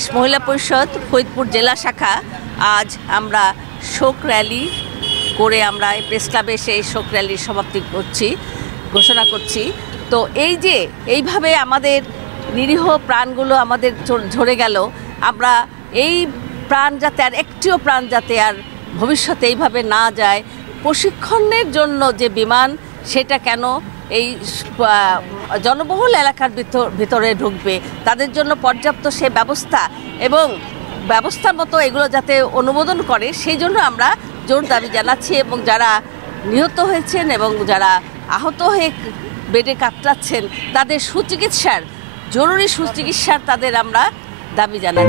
বাংলাদেশ মহিলা পরিষদ ফরিদপুর জেলা শাখা আজ আমরা শোক র্যালি করে আমরা প্রেস ক্লাবে সেই শোক র্যালির সমাপ্তি ঘোষণা করছি। তো এই যে এইভাবে আমাদের নিরীহ প্রাণগুলো আমাদের ঝরে গেল, আমরা এই প্রাণ যাতে আর একটিও প্রাণ যাতে আর ভবিষ্যতে এইভাবে না যায়, প্রশিক্ষণের জন্য যে বিমান সেটা কেন এই জনবহুল এলাকার ভিতরে ঢুকবে, তাদের জন্য পর্যাপ্ত সে ব্যবস্থা এবং ব্যবস্থা মতো এগুলো যাতে অনুমোদন করে সেই জন্য আমরা জোর দাবি জানাচ্ছি। এবং যারা নিহত হয়েছেন এবং যারা আহত হয়ে বেডে কাতরাচ্ছেন তাদের সুচিকিৎসার জরুরি সুচিকিৎসার তাদের আমরা দাবি জানাই।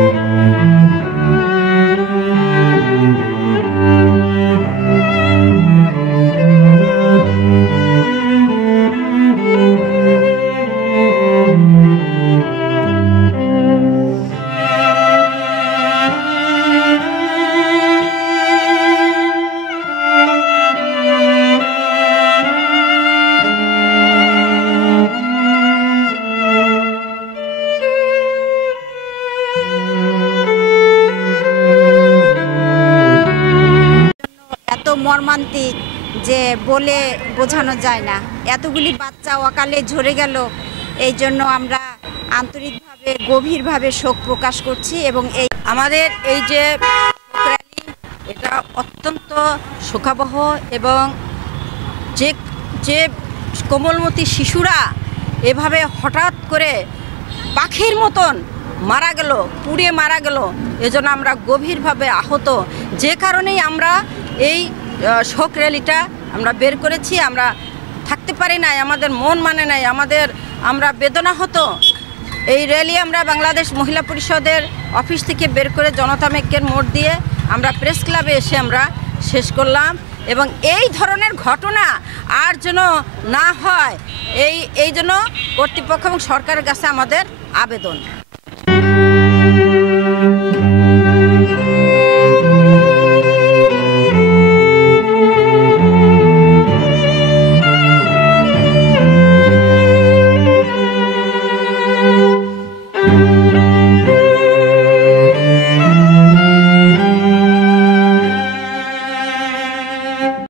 মর্মান্তিক যে বলে বোঝানো যায় না, এতগুলি বাচ্চা অকালে ঝরে গেল। এই জন্য আমরা আন্তরিকভাবে গভীরভাবে শোক প্রকাশ করছি এবং আমাদের এই যে র্যালি এটা অত্যন্ত শোকাবহ এবং যে কোমলমতি শিশুরা এভাবে হঠাৎ করে পাখির মতন মারা গেল, পুড়ে মারা গেল, এজন্য আমরা গভীরভাবে আহত। যে কারণেই আমরা এই শোক র্যালিটা আমরা বের করেছি। আমরা থাকতে পারি নাই, আমাদের মন মানে নাই, আমরা বেদনা হতো। এই র্যালি আমরা বাংলাদেশ মহিলা পরিষদের অফিস থেকে বের করে জনতা ঐক্যের মোড় দিয়ে আমরা প্রেস ক্লাবে এসে আমরা শেষ করলাম। এবং এই ধরনের ঘটনা আর যেন না হয় এই জন্য কর্তৃপক্ষ এবং সরকারের কাছে আমাদের আবেদন।